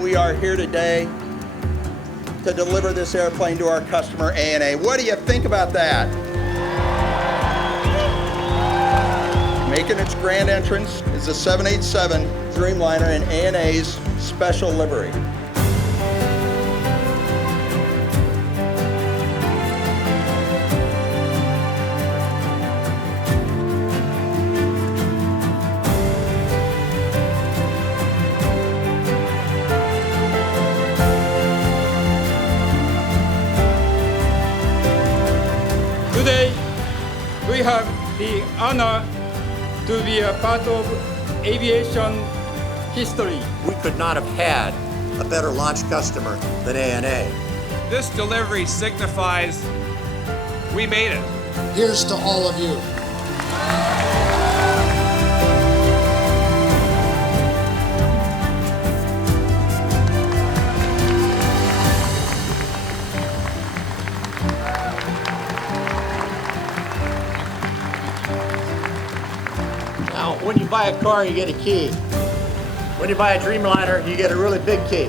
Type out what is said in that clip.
we are here today to deliver this airplane to our customer, ANA. What do you think about that? Making its grand entrance is the 787 Dreamliner in ANA's special livery. Today, we have the honor to be a part of aviation history. We could not have had a better launch customer than ANA. This delivery signifies we made it. Here's to all of you. Now, when you buy a car, you get a key. When you buy a Dreamliner, you get a really big key.